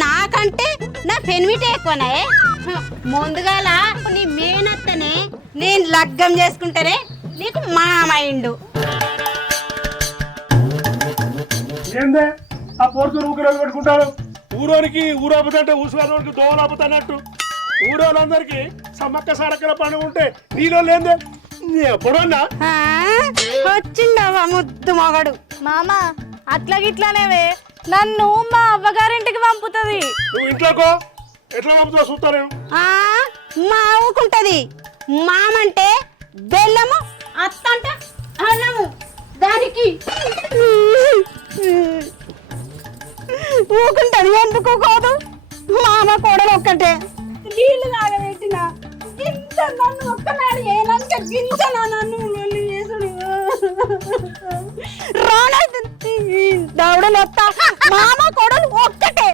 నాకంటే నా పెనిమిటే ఎక్కువనే. ముందుగాల నీ మేనత్తనే నేను లగ్గం చేసుకుంటారే నీకు మామైండు. ఏందే ఆ పోర్చులు ఊపిరి పెట్టుకుంటారు? ఊరోనికి ఊరాపుతంటే ఊసువారికి దోవలాపుతున్నట్టు ఊరోళ్ళందరికీ సమ్మక్క సారక్కల పండుగ ఉంటే నీలో లేదే ఎప్పుడన్నా వచ్చిండవా ముద్దు మొగడు. మామ అట్లా గిట్లానేవే నన్ను మా అవ్వగారింటికి పంపుతుంది. నువ్వు ఇంట్లోకో ఎట్లా పంపుతావు చూస్తాను. మా ఊకుంటది. మామంటే బెల్లము, అత్త అంటే అన్నము. దానికి ఊకుంటది. ఎందుకు కాదు? మామ కోడలు ఒక్కటే. నీళ్ళు తాగబెట్టిన గింజ నన్ను ఒక్కనాడు ఏనంక గింజనా నన్ను చేసుడు రానైతే దౌడలు వస్తా మామ